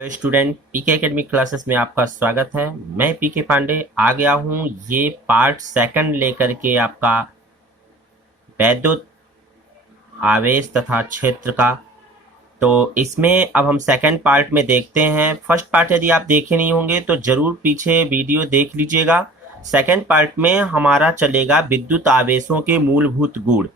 Student पीके academy classes में आपका स्वागत है। मैं पीके पांडे आ गया हूँ ये पार्ट सेकंड लेकर के आपका वैद्युत आवेश तथा क्षेत्र का। तो इसमें अब हम सेकंड पार्ट में देखते हैं। फर्स्ट पार्ट यदि आप देखे नहीं होंगे तो जरूर पीछे वीडियो देख लीजिएगा। सेकंड पार्ट में हमारा चलेगा विद्युत आवेशों के मूलभूत गुण,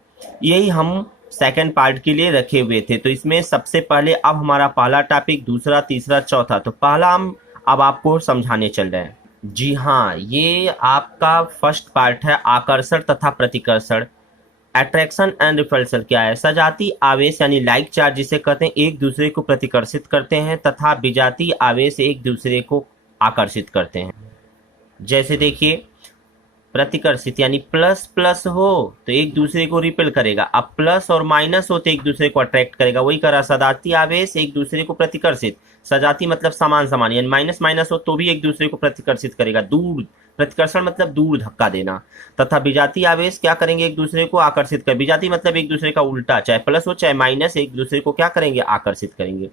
यही हम सेकंड पार्ट के लिए रखे हुए थे। तो इसमें सबसे पहले अब हमारा पहला टॉपिक, दूसरा, तीसरा, चौथा, तो पहला हम अब आपको समझाने चल रहे हैं। जी हाँ, ये आपका फर्स्ट पार्ट है, आकर्षण तथा प्रतिकर्षण। अट्रैक्शन एंड रिपल्सन क्या है? सजातीय आवेश यानी लाइक चार्ज जिसे कहते हैं एक दूसरे को प्रतिकर्षित करते हैं तथा विजातीय आवेश एक दूसरे को आकर्षित करते हैं। जैसे देखिए, प्रतिकर्षित यानी प्लस प्लस हो तो एक दूसरे को रिपेल करेगा, अब प्लस और माइनस हो तो एक दूसरे को अट्रैक्ट करेगा। वही करा सजातीय आवेश एक दूसरे को प्रतिकर्षित, सजाती मतलब समान समान, यानी माइनस माइनस हो तो भी एक दूसरे को प्रतिकर्षित करेगा, दूर। प्रतिकर्षण मतलब दूर धक्का देना। तथा विजातीय आवेश क्या करेंगे? एक दूसरे को आकर्षित कर। विजातीय मतलब एक दूसरे का उल्टा, चाहे प्लस हो चाहे माइनस, एक दूसरे को क्या करेंगे? आकर्षित करेंगे।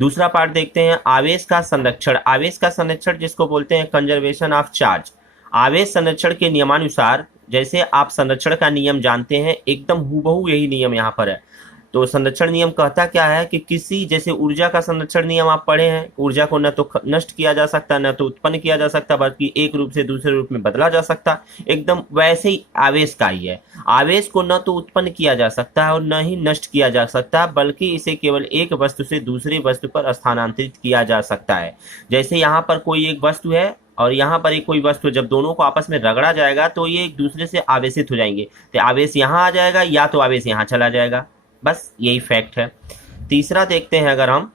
दूसरा पार्ट देखते हैं, आवेश का संरक्षण। आवेश का संरक्षण जिसको बोलते हैं कंजर्वेशन ऑफ चार्ज। आवेश संरक्षण के नियमानुसार, जैसे आप संरक्षण का नियम जानते हैं, एकदम हूबहू यही नियम यहाँ पर है। तो संरक्षण नियम कहता क्या है कि किसी, जैसे ऊर्जा का संरक्षण नियम आप पढ़े हैं, ऊर्जा को न तो नष्ट किया जा सकता, न तो उत्पन्न किया जा सकता, बल्कि एक रूप से दूसरे रूप में बदला जा सकता। एकदम वैसे ही आवेश का ही है। आवेश को न तो उत्पन्न किया जा सकता है और न ही नष्ट किया जा सकता, बल्कि इसे केवल एक वस्तु से दूसरी वस्तु पर स्थानांतरित किया जा सकता है। जैसे यहाँ पर कोई एक वस्तु है और यहाँ पर एक कोई वस्तु, जब दोनों को आपस में रगड़ा जाएगा तो ये एक दूसरे से आवेशित हो जाएंगे, तो आवेश यहाँ आ जाएगा या तो आवेश यहाँ चला जाएगा, बस यही फैक्ट है। तीसरा देखते हैं अगर हम,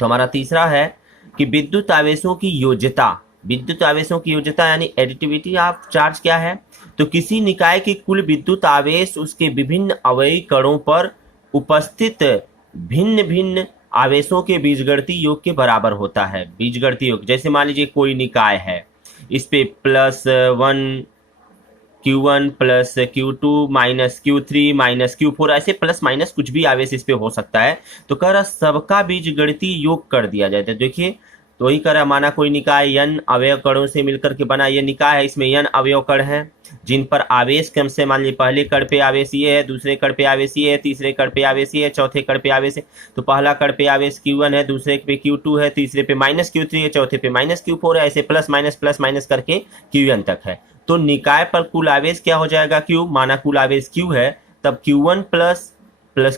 तो हमारा तीसरा है कि विद्युत आवेशों की योज्यता। विद्युत आवेशों की योज्यता यानी एडिटिविटी ऑफ चार्ज क्या है? तो किसी निकाय की कुल विद्युत आवेश उसके विभिन्न अवयवी कणों पर उपस्थित भिन्न भिन्न आवेशों के बीजगणितीय योग के बराबर होता है। बीजगणितीय योग, जैसे मान लीजिए कोई निकाय है, इस पे +1 Q1 plus Q2 minus Q3 minus Q4, ऐसे प्लस माइनस कुछ भी आवेश इस पे हो सकता है। तो कह रहा सबका बीजगणितीय योग कर दिया जाए। तो देखिए, तो वही कह रहा, माना कोई निकाय n अवयव कणों से मिलकर के बना ये निकाय है, इसमें n अवयव कण हैं जिन पर आवेश क्रम से, मान लीजिए पहले कण पे आवेश ये है, दूसरे कण पे आवेश ये है, तीसरे कण पे आवेश ये है, चौथे कण पे आवेश है। तो पहला कण पे आवेश Q1 है, दूसरे पे Q2 है, तीसरे पे -Q3 है, चौथे पे -Q4 है, ऐसे प्लस माइनस करके Qn तक है। तो निकाय पर कुल आवेश क्या हो जाएगा? Q। माना कुल आवेश Q है, तब Q1 plus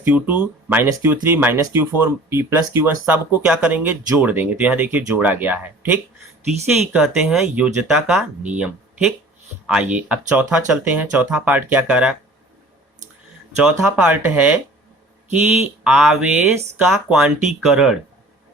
Q2 minus Q3 minus Q4 P plus Q1 सबको क्या करेंगे? जोड़ देंगे। तो यहाँ देखिए जोड़ा गया है, ठीक। तो इसे ही कहते हैं योज्यता का नियम, ठीक। आइए अब चौथा चलते हैं। चौथा पार्ट क्या कह रहा है? चौथा पार्ट है कि आवेश का क्वांटीकरण।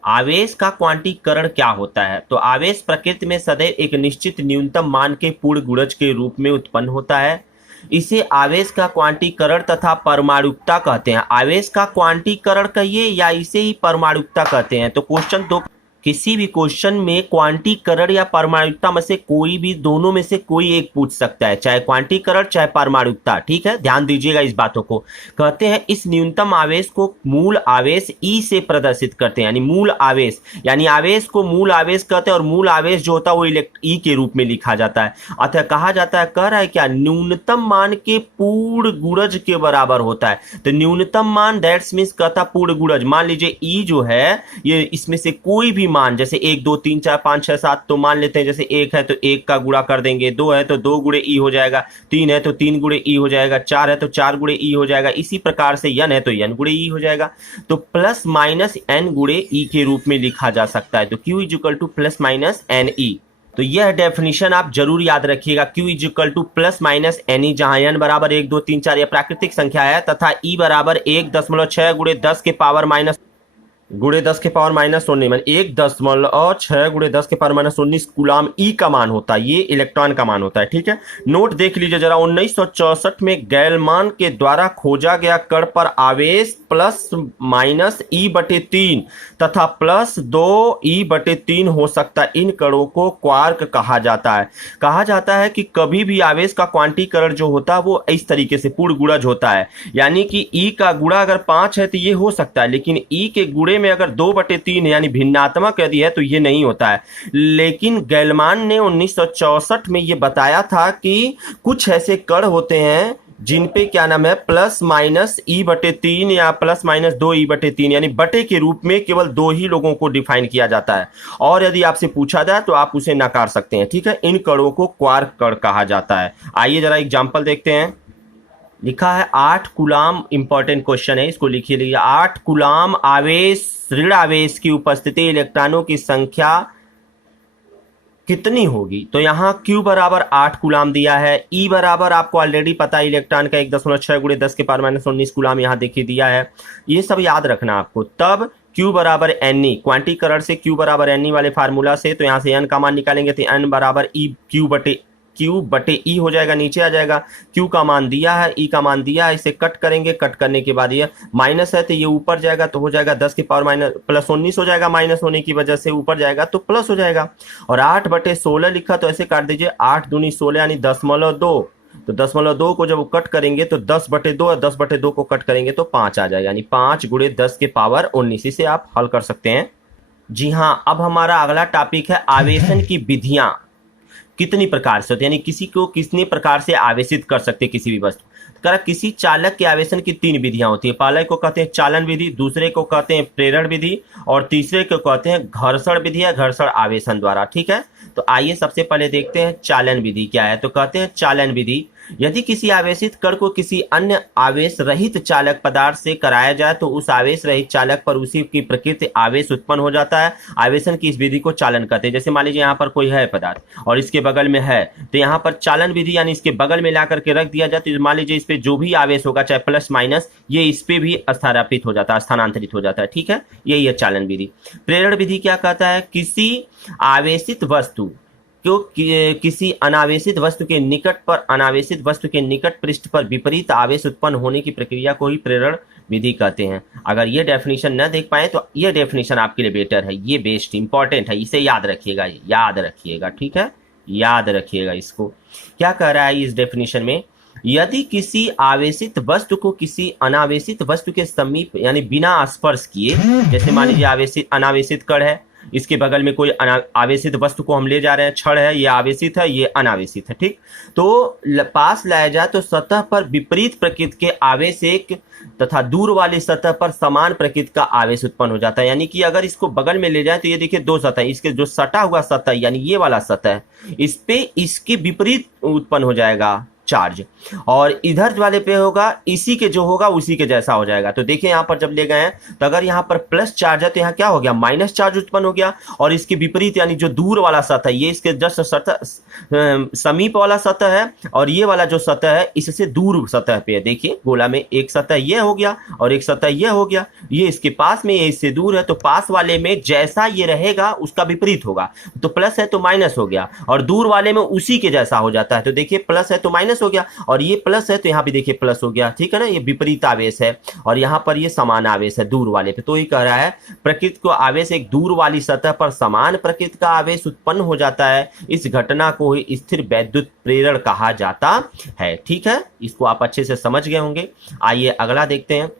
आवेश का क्वांटीकरण क्या होता है? तो आवेश प्रकृति में सदैव एक निश्चित न्यूनतम मान के पूर्ण गुणज के रूप में उत्पन्न होता है। इसे आवेश का क्वांटीकरण तथा परमाणुकता कहते हैं। आवेश का क्वांटीकरण कहिए या इसे ही परमाणुकता कहते हैं। तो क्वेश्चन दो, किसी भी क्वेश्चन में क्वांटीकरण या परमाणुकता में से कोई भी, दोनों में से कोई एक पूछ सकता है, चाहे क्वांटीकरण चाहे परमाणुकता, ठीक है। ध्यान दीजिएगा इस बातों को। कहते हैं इस न्यूनतम आवेश को मूल आवेश E से प्रदर्शित करते हैं, यानी मूल आवेश, यानी आवेश को मूल आवेश कहते हैं और मूल आवेश जो होता है वो E के रूप में लिखा जाता है। अतः कहा जाता है, कह रहा है क्या? न्यूनतम मान के पूर्ण गुणज के बराबर होता है। तो न्यूनतम मान दैट्स मीन्स कहता पूर्ण गुणज। मान लीजिए E जो है ये, इसमें से कोई भी मान, जैसे 1 2 3 4 5 6 7, तो मान लेते हैं जैसे 1 है तो 1 का गुणा कर देंगे, 2 है तो 2 गुणे E हो जाएगा, 3 है तो 3 गुणे E हो जाएगा, 4 है तो 4 गुणे E हो जाएगा, इसी प्रकार से n है तो n गुणे E हो जाएगा। तो प्लस माइनस n गुणे E के रूप में लिखा जा सकता है। तो Q is equal to plus minus n e. तो यह डेफिनेशन आप जरूर याद रखिएगा। Q is equal to plus minus n e, जहां n बराबर 1 2 3 4 यह प्राकृतिक संख्या है तथा E बराबर 1.6 गुणे 10 के पावर माइनस गुणे 10 के पावर -19, मान 1.6 गुणे 10 के पावर -19 कूलाम E का मान होता है। ये इलेक्ट्रॉन का मान होता है, ठीक है। नोट देख लीजिए जरा, 1964 में गैलमान के द्वारा खोजा गया कण पर आवेश ±E/3 तथा +2E/3 हो सकता है। इन कणों को क्वार्क कहा जाता है। कहा जाता है कि कभी भी आवेश का क्वांटीकरण जो होता है वो इस तरीके से पूर्ण गुणज होता है, यानी कि E का गुणा अगर 5 है तो ये हो सकता है, लेकिन E के गुणे बटे में अगर 2/3 यानी भिन्नात्मक यदि है तो ये नहीं होता है। लेकिन गैलमान ने 1964 में ये बताया था कि कुछ ऐसे कण होते हैं जिन पे क्या नाम है +-E/3 या +-2E/3 यानी बटे के रूप में केवल 2 ही लोगों को डिफाइन किया जाता है, और यदि आपसे पूछा जाए तो आप उसे नकार सकते हैं। ठीक है, इन कणों को क्वार्क कण कहा जाता है। आइए जरा एग्जांपल देखते हैं। लिखा है 8 कूलाम, इंपॉर्टेंट क्वेश्चन है, इसको लिखिए लीजिए। 8 कूलाम आवेश, ऋण आवेश की उपस्थिति इलेक्ट्रॉनों की संख्या कितनी होगी? तो यहाँ Q बराबर 8 कूलाम दिया है, E बराबर आपको ऑलरेडी पता है इलेक्ट्रॉन का 1.6 × 10⁻⁻19 कूलाम यहाँ देखिए दिया है, ये सब याद रखना आपको। तब Q बराबर Ne, क्वांटीकरण से Q बराबर Ne वाले फार्मूला से, तो यहाँ से N का मान निकालेंगे तो N बराबर Q/E हो जाएगा, नीचे आ जाएगा। Q का मान दिया है, E का मान दिया है, इसे कट करेंगे, कट करने के बाद ये माइनस है तो ये ऊपर जाएगा तो हो जाएगा 10⁻⁻+19 हो जाएगा, माइनस होने की वजह से ऊपर जाएगा तो प्लस हो जाएगा। और 8/16 लिखा तो ऐसे काट दीजिए, 8 दूनी 16 यानी 10.2, तो 10.2 को जब कट करेंगे तो 10/2 और 10/2 को कट करेंगे तो 5 आ जाएगा, यानी 5 × 10⁻19। इसे आप हल कर सकते हैं। जी हाँ, अब हमारा अगला टॉपिक है आवेशन की विधियां कितनी प्रकार से होती है, यानी किसी को कितने प्रकार से आवेशित कर सकते हैं किसी भी वस्तु। किसी चालक के आवेशन की 3 विधियां होती है। पहले को कहते हैं चालन विधि, दूसरे को कहते हैं प्रेरण विधि, और तीसरे को कहते हैं घर्षण विधि या घर्षण आवेशन द्वारा। ठीक है, तो आइए सबसे पहले देखते हैं चालन विधि क्या है। तो कहते हैं चालन विधि, यदि किसी आवेशित कण को किसी अन्य आवेश रहित चालक पदार्थ से कराया जाए तो उस आवेश रहित चालक पर उसी की प्रकृति आवेश उत्पन्न हो जाता है। आवेशन की इस विधि को चालन कहते हैं। जैसे मान लीजिए यहाँ पर कोई है पदार्थ और इसके बगल में है, तो यहाँ पर चालन विधि यानी इसके बगल में ला करके रख दिया जाए, तो मान लीजिए इस पे जो भी आवेश होगा चाहे प्लस माइनस, ये इस पे भी स्थानापित हो जाता है, स्थानांतरित हो जाता है। ठीक है, यही है चालन विधि। प्रेरण विधि क्या कहता है, किसी आवेशित वस्तु जो किसी अनावेशित वस्तु के निकट पर अनावेशित वस्तु के निकट पृष्ठ पर विपरीत आवेश उत्पन्न होने की प्रक्रिया को ही प्रेरण विधि कहते हैं। अगर ये डेफिनेशन न देख पाए तो ये डेफिनेशन आपके लिए बेटर है, ये बेस्ट इंपॉर्टेंट है, इसे याद रखिएगा, याद रखिएगा। ठीक है, याद रखिएगा इसको। क्या कह रहा है इस डेफिनेशन में, यदि किसी आवेशित वस्तु को किसी अनावेशित वस्तु के समीप यानी बिना स्पर्श किए, जैसे मान लीजिए अनावेशित कण है, इसके बगल में कोई आवेशित वस्तु को हम ले जा रहे हैं, छड़ है, ये आवेशित है, ये अनावेशित है। ठीक, तो पास लाया जाए तो सतह पर विपरीत प्रकृति के आवेश एक तथा दूर वाली सतह पर समान प्रकृति का आवेश उत्पन्न हो जाता है। यानी कि अगर इसको बगल में ले जाए तो ये देखिए 2 सतह, इसके जो सटा हुआ सतह यानी ये वाला सतह, इस पे इसके विपरीत उत्पन्न हो जाएगा चार्ज, और इधर वाले पे होगा इसी के जो होगा उसी के जैसा हो जाएगा। तो देखिए यहाँ पर जब ले गए हैं तो अगर यहाँ पर प्लस चार्ज है तो यहाँ क्या हो गया, माइनस चार्ज उत्पन्न हो गया, और इसके विपरीत यानी जो दूर वाला सतह, ये इसके जस्ट सतह समीप वाला सतह है, और ये वाला जो सतह है इससे दूर सतह पे है। देखिए गोला में एक सतह ये हो गया और एक सतह ये हो गया, ये इसके पास में, ये इससे दूर है, तो पास वाले में जैसा ये रहेगा उसका विपरीत होगा। तो प्लस है तो माइनस हो गया, और दूर वाले में उसी के जैसा हो जाता है। तो देखिए प्लस है तो माइनस हो गया, और ये प्लस है तो यहाँ भी देखिए प्लस हो गया। ठीक है ना, ये विपरीत आवेश है, और यहाँ पर ये समान आवेश है दूर वाले पे। तो ये कह रहा है प्रकृति को आवेश एक दूर वाली सतह पर समान प्रकृति का आवेश उत्पन्न हो जाता है, इस घटना को ही स्थिर वैद्युत प्रेरण कहा जाता है। ठीक है, इसको आप अच्छे से समझ गए होंगे। आइए अगला देखते हैं।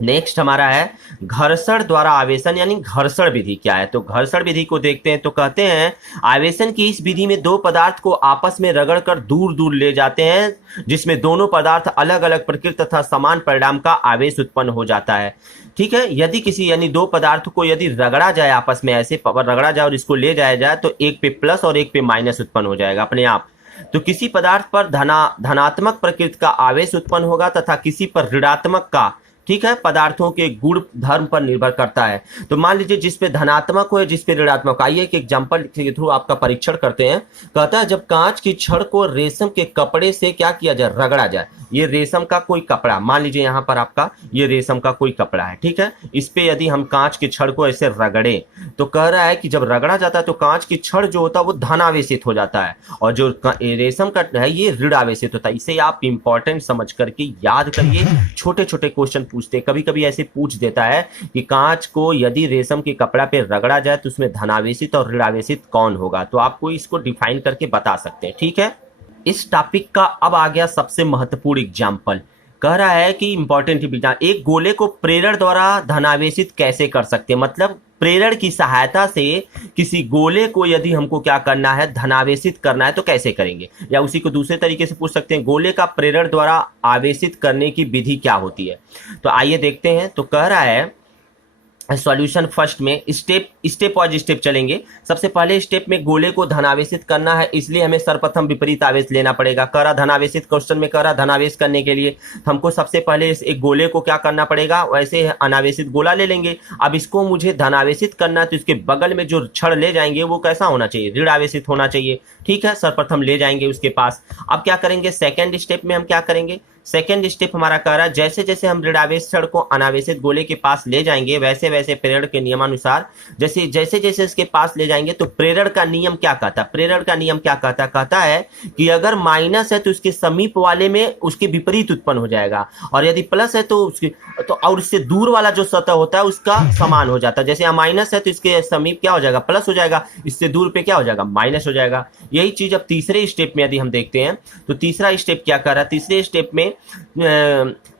नेक्स्ट हमारा है घर्षण द्वारा आवेशन यानी घर्षण विधि क्या है। तो घर्षण विधि को देखते हैं। तो कहते हैं आवेशन की इस विधि में 2 पदार्थ को आपस में रगड़कर दूर दूर ले जाते हैं, जिसमें दोनों पदार्थ अलग अलग प्रकृति तथा समान परिणाम का आवेश उत्पन्न हो जाता है। ठीक है, यदि किसी यानी 2 पदार्थ को यदि रगड़ा जाए आपस में, ऐसे रगड़ा जाए और इसको ले जाया जाए, तो एक पे प्लस और एक पे माइनस उत्पन्न हो जाएगा अपने आप। तो किसी पदार्थ पर धनात्मक प्रकृति का आवेश उत्पन्न होगा तथा किसी पर ऋणात्मक का। ठीक है, पदार्थों के गुण धर्म पर निर्भर करता है। तो मान लीजिए जिस पे धनात्मक हो या जिस पे ऋणात्मक। आइए एक एग्जांपल के थ्रू आपका परीक्षण करते हैं। कहता है जब कांच की छड़ को रेशम के कपड़े से क्या किया जाए, रगड़ा जाए। ये रेशम का कोई कपड़ा, मान लीजिए यहाँ पर आपका ये रेशम का कोई कपड़ा है। ठीक है, इस पे यदि हम कांच की छड़ को ऐसे रगड़े, तो कह रहा है कि जब रगड़ा जाता है तो कांच की छड़ जो होता है वो धनावेशित हो जाता है, और जो रेशम का है ये ऋण आवेशित होता है। इसे आप इंपॉर्टेंट समझ करके याद करिए। छोटे छोटे क्वेश्चन पूछते, कभी कभी ऐसे पूछ देता है कि कांच को यदि रेशम के कपड़ा पे रगड़ा जाए तो उसमें धनावेशित और ऋणावेशित कौन होगा, तो आपको इसको डिफाइन करके बता सकते हैं। ठीक है, इस टॉपिक का अब आ गया सबसे महत्वपूर्ण एग्जाम्पल कह रहा है कि इंपॉर्टेंट एक गोले को प्रेरण द्वारा धनावेशित कैसे कर सकते हैं, मतलब प्रेरण की सहायता से किसी गोले को यदि हमको क्या करना है, धनावेशित करना है तो कैसे करेंगे। या उसी को दूसरे तरीके से पूछ सकते हैं, गोले का प्रेरण द्वारा आवेशित करने की विधि क्या होती है। तो आइए देखते हैं। तो कह रहा है सॉल्यूशन फर्स्ट में स्टेप वाइज स्टेप चलेंगे। सबसे पहले स्टेप में गोले को धनावेशित करना है, इसलिए हमें सर्वप्रथम विपरीत आवेश लेना पड़ेगा। कह रहा धनावेशित, क्वेश्चन में कह रहा धनावेश करने के लिए हमको सबसे पहले इस एक गोले को क्या करना पड़ेगा, वैसे अनावेशित गोला ले लेंगे। अब इसको मुझे धनावेशित करना है तो इसके बगल में जो छड़ ले जाएंगे वो कैसा होना चाहिए, ऋण आवेशित होना चाहिए। ठीक है, सर्वप्रथम ले जाएंगे उसके पास। अब क्या करेंगे, सेकेंड स्टेप में हम क्या करेंगे, सेकेंड स्टेप हमारा कह रहा है जैसे जैसे हम ऋणावेश छड़ को अनावेशित गोले के पास ले जाएंगे वैसे वैसे प्रेरण के नियमानुसार जैसे जैसे जैसे इसके पास ले जाएंगे तो प्रेरण का नियम क्या कहता है, प्रेरण का नियम क्या कहता है कि अगर माइनस है तो उसके समीप वाले में उसके विपरीत उत्पन्न हो जाएगा, और यदि प्लस है तो उसके और उससे दूर वाला जो सतह होता है उसका समान हो जाता है। जैसे यहाँ माइनस है तो इसके समीप क्या हो जाएगा, प्लस हो जाएगा, इससे दूर पे क्या हो जाएगा, माइनस हो जाएगा। यही चीज अब तीसरे स्टेप में यदि हम देखते हैं तो तीसरा स्टेप क्या कर रहा है, तीसरे स्टेप में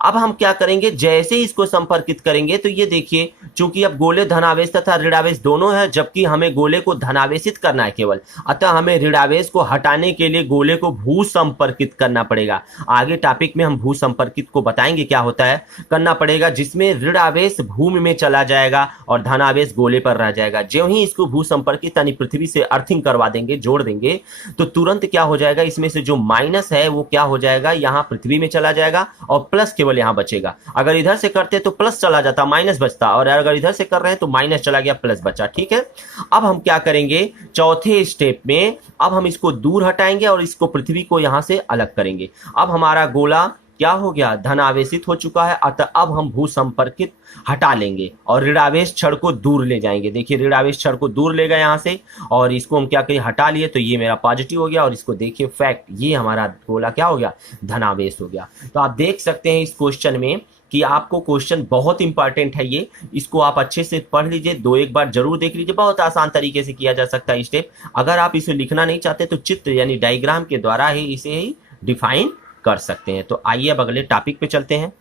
अब हम क्या करेंगे, जैसे ही इसको संपर्कित करेंगे तो ये देखिए चूंकि अब गोले धनावेश तथा ऋणावेश दोनों है, जबकि हमें गोले को धनावेशित करना है केवल, अतः हमें ऋणावेश को हटाने के लिए गोले को भू संपर्कित करना पड़ेगा। आगे टॉपिक में हम भू संपर्कित को बताएंगे क्या होता है, करना पड़ेगा, जिसमें ऋणावेश भूमि में चला जाएगा और धनावेश गोले पर रह जाएगा। ज्यों ही इसको भू संपर्कित यानी पृथ्वी से अर्थिंग करवा देंगे, जोड़ देंगे, तो तुरंत क्या हो जाएगा, इसमें से जो माइनस है वो क्या हो जाएगा, यहां पृथ्वी में चला जाएगा और प्लस केवल यहां बचेगा। अगर इधर से करते तो प्लस चला जाता, माइनस बचता, और अगर इधर से कर रहे हैं तो माइनस चला गया, प्लस बचा। ठीक है, अब हम क्या करेंगे, चौथे स्टेप में अब हम इसको दूर हटाएंगे और इसको पृथ्वी को यहां से अलग करेंगे। अब हमारा गोला क्या हो गया, धनावेशित हो चुका है, अतः अब हम भू संपर्कित हटा लेंगे और ऋणावेश छड़ को दूर ले जाएंगे। देखिए ऋणावेश छड़ को दूर ले गए यहां से, और इसको हम क्या करें, हटा लिए, तो ये मेरा पॉजिटिव हो गया, और इसको देखिए फैक्ट, ये हमारा गोला क्या हो गया, धनावेश हो गया। तो आप देख सकते हैं इस क्वेश्चन में कि आपको क्वेश्चन बहुत इंपॉर्टेंट है ये, इसको आप अच्छे से पढ़ लीजिए, दो एक बार जरूर देख लीजिए, बहुत आसान तरीके से किया जा सकता है स्टेप। अगर आप इसे लिखना नहीं चाहते तो चित्र यानी डायग्राम के द्वारा ही इसे ही डिफाइन कर सकते हैं। तो आइए अब अगले टॉपिक पे चलते हैं।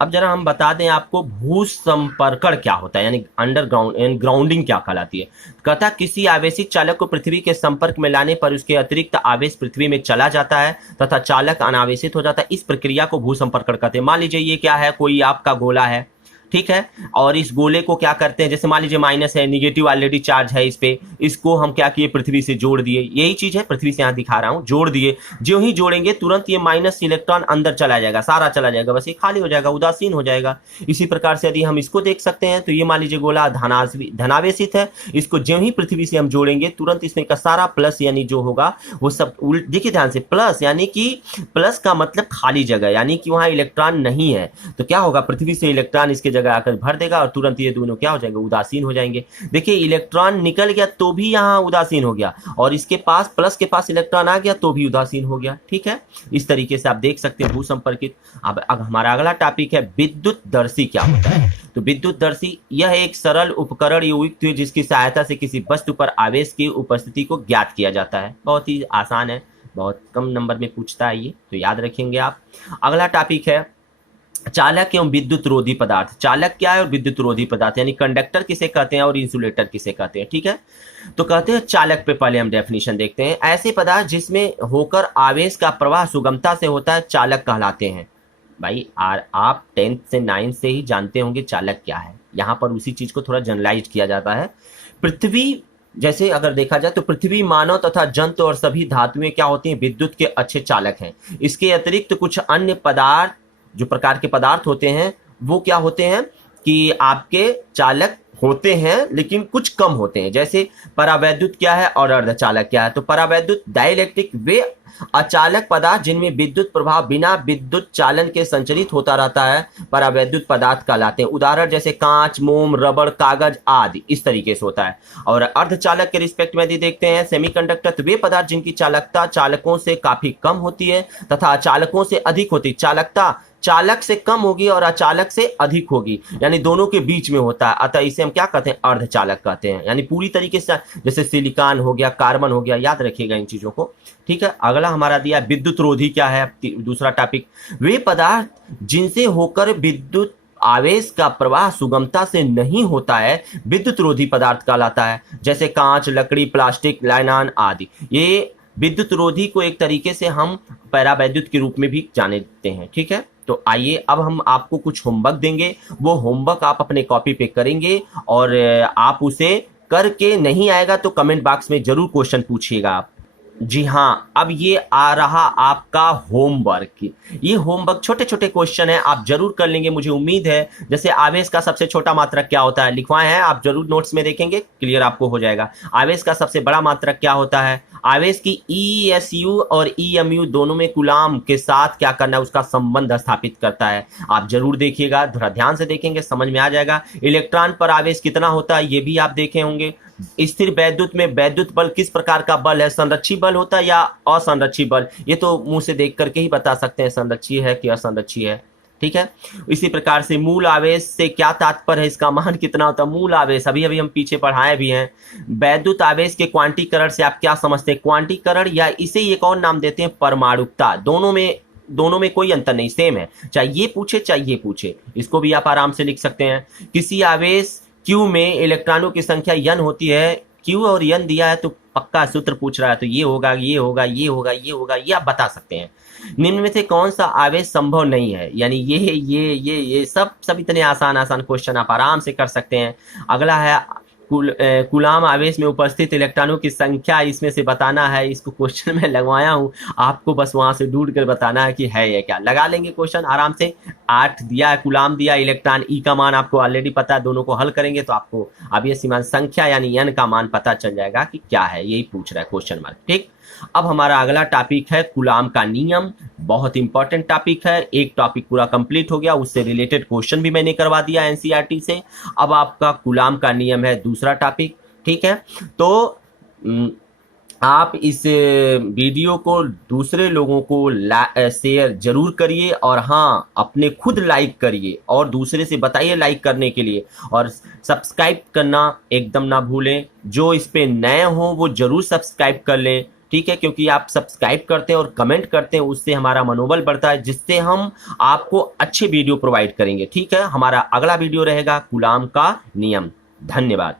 अब जरा हम बता दें आपको भू संपर्कण क्या होता है, यानी अंडरग्राउंड यानी ग्राउंडिंग क्या कहलाती है। कहता किसी आवेशित चालक को पृथ्वी के संपर्क में लाने पर उसके अतिरिक्त आवेश पृथ्वी में चला जाता है तथा चालक अनावेशित हो जाता है, इस प्रक्रिया को भू संपर्कण कहते हैं। मान लीजिए ये क्या है, कोई आपका गोला है, ठीक है, और इस गोले को क्या करते हैं, जैसे मान लीजिए माइनस है, निगेटिव ऑलरेडी चार्ज है इस पे, इसको हम क्या किए, पृथ्वी से जोड़ दिए। यही चीज है, पृथ्वी से यहाँ दिखा रहा हूं, जोड़ दिए। जो ही जोड़ेंगे तुरंत ये माइनस इलेक्ट्रॉन अंदर चला जाएगा, सारा चला जाएगा, बस ये खाली हो जाएगा, उदासीन हो जाएगा। इसी प्रकार से यदि हम इसको देख सकते हैं तो ये मान लीजिए गोला धनावेशित है, इसको जो ही पृथ्वी से हम जोड़ेंगे तुरंत इसमें का सारा प्लस यानी जो होगा वो सब उल्ट, देखिए ध्यान से, प्लस यानी कि प्लस का मतलब खाली जगह, यानी कि वहां इलेक्ट्रॉन नहीं है, तो क्या होगा, पृथ्वी से इलेक्ट्रॉन इसके जगह आकर भर देगा और तुरंत ये दोनों क्या हो जाएंगे, उदासीन हो जाएंगे। देखिए इलेक्ट्रॉन निकल गया तो भी यहाँ उदासीन हो गया, और इसके पास प्लस के पास इलेक्ट्रॉन आ गया तो भी उदासीन हो गया। ठीक है, इस तरीके से आप देख सकते हैं भू संपर्कित। अब हमारा अगला टॉपिक है विद्युत दर्शी क्या होता है। तो विद्युत दर्शी यह एक सरल उपकरण युक्त है जिसकी सहायता से किसी वस्तु पर आवेश की उपस्थिति को ज्ञात किया जाता है। बहुत ही आसान है, बहुत कम नंबर में पूछता है ये, तो याद रखेंगे आप। अगला टॉपिक है चालक एवं विद्युत रोधी पदार्थ। चालक क्या है और विद्युत रोधी पदार्थ, यानी कंडक्टर किसे कहते हैं और इंसुलेटर किसे कहते हैं। ठीक है, तो कहते हैं चालक पे पहले हम डेफिनेशन देखते हैं। ऐसे पदार्थ जिसमें होकर आवेश का प्रवाह सुगमता से होता है चालक कहलाते हैं। भाई आप 10th से 9th से ही जानते होंगे चालक क्या है, यहाँ पर उसी चीज को थोड़ा जनरलाइज किया जाता है। पृथ्वी जैसे अगर देखा जाए तो पृथ्वी, मानव तथा जंतु और सभी धातुएं क्या होती हैं, विद्युत के अच्छे चालक हैं। इसके अतिरिक्त कुछ अन्य पदार्थ, जो प्रकार के पदार्थ होते हैं वो क्या होते हैं कि आपके चालक होते हैं लेकिन कुछ कम होते हैं। जैसे परावैद्युत क्या है और अर्धचालक क्या है। तो परावैद्युत डाइलेक्ट्रिक वे अचालक पदार्थ जिनमें विद्युत प्रभाव बिना विद्युत चालन के संचरित होता रहता है, परावैद्युत पदार्थ कहलाते हैं। उदाहरण जैसे कांच, मोम, रबड़, कागज आदि इस तरीके से होता है। और अर्धचालक के रिस्पेक्ट में यदि देखते हैं सेमीकंडक्टर, तो वे पदार्थ जिनकी चालकता चालकों से काफी कम होती है तथा चालकों से अधिक होती है। चालकता चालक से कम होगी और अचालक से अधिक होगी, यानी दोनों के बीच में होता है, अतः इसे हम क्या कहते हैं, अर्धचालक कहते हैं। यानी पूरी तरीके से, जैसे सिलिकॉन हो गया, कार्बन हो गया, याद रखिएगा इन चीजों को। ठीक है, अगला हमारा दिया विद्युत रोधी क्या है, दूसरा टॉपिक, वे पदार्थ जिनसे होकर विद्युत आवेश का प्रवाह सुगमता से नहीं होता है विद्युत रोधी पदार्थ कहलाता है, जैसे कांच, लकड़ी, प्लास्टिक, लाइनान आदि। ये विद्युत रोधी को एक तरीके से हम पैरावैद्युत के रूप में भी जानते हैं। ठीक है, तो आइए अब हम आपको कुछ होमवर्क देंगे, वो होमवर्क आप अपने कॉपी पे करेंगे और आप उसे करके नहीं आएगा तो कमेंट बॉक्स में जरूर क्वेश्चन पूछिएगा आप। जी हाँ, अब ये आ रहा आपका होमवर्क। ये होमवर्क छोटे छोटे क्वेश्चन है, आप जरूर कर लेंगे मुझे उम्मीद है। जैसे आवेश का सबसे छोटा मात्रक क्या होता है लिखवाए हैं, आप जरूर नोट्स में देखेंगे, क्लियर आपको हो जाएगा। आवेश का सबसे बड़ा मात्रक क्या होता है, आवेश की ESU और EMU दोनों में कूलाम के साथ क्या करना है, उसका संबंध स्थापित करता है। आप जरूर देखिएगा, थोड़ा ध्यान से देखेंगे, समझ में आ जाएगा। इलेक्ट्रॉन पर आवेश कितना होता है ये भी आप देखे होंगे। स्थिर वैद्युत में वैद्युत बल किस प्रकार का बल है, संरक्षी बल होता है या असंरक्षी बल, ये तो मुंह से देख करके ही बता सकते हैं संरक्षी है कि असंरक्षी है। ठीक है, इसी प्रकार से मूल आवेश से क्या तात्पर्य है, इसका मान कितना होता है, मूल आवेश अभी अभी हम पीछे पढ़ाए भी हैं। वैद्युत आवेश के क्वांटीकरण से आप क्या समझते हैं, क्वांटीकरण या इसे एक और नाम देते हैं परमाणुकता। दोनों में कोई अंतर नहीं, सेम है, चाहे ये पूछे चाहे ये पूछे, इसको भी आप आराम से लिख सकते हैं। किसी आवेश Q में इलेक्ट्रॉनों की संख्या n होती है, Q और n दिया है तो पक्का सूत्र पूछ रहा है तो ये होगा, ये होगा, ये होगा, ये होगा, ये आप बता सकते हैं। निम्न में से कौन सा आवेश संभव नहीं है, यानी ये सब इतने आसान क्वेश्चन आप आराम से कर सकते हैं। अगला है कूलाम आवेश में उपस्थित इलेक्ट्रॉनों की संख्या, इसमें से बताना है। इसको क्वेश्चन में लगवाया हूं, आपको बस वहां से ढूंढ कर बताना है कि है या क्या, लगा लेंगे क्वेश्चन आराम से। 8 दिया है कूलाम दिया, इलेक्ट्रॉन ई का मान आपको ऑलरेडी पता है, दोनों को हल करेंगे तो आपको अब ये सीमांत संख्या यानी n का मान पता चल जाएगा कि क्या है, यही पूछ रहा है क्वेश्चन मार्क। ठीक, अब हमारा अगला टॉपिक है कूलाम का नियम, बहुत इंपॉर्टेंट टॉपिक है। एक टॉपिक पूरा कंप्लीट हो गया, उससे रिलेटेड क्वेश्चन भी मैंने करवा दिया एनसीईआरटी से। अब आपका कूलाम का नियम है दूसरा टॉपिक। ठीक है, तो आप इस वीडियो को दूसरे लोगों को शेयर जरूर करिए और हाँ, अपने खुद लाइक करिए और दूसरे से बताइए लाइक करने के लिए, और सब्सक्राइब करना एकदम ना भूलें। जो इस पे नए हो वो जरूर सब्सक्राइब कर लें। ठीक है, क्योंकि आप सब्सक्राइब करते हैं और कमेंट करते हैं, उससे हमारा मनोबल बढ़ता है, जिससे हम आपको अच्छे वीडियो प्रोवाइड करेंगे। ठीक है, हमारा अगला वीडियो रहेगा कूलाम का नियम। धन्यवाद।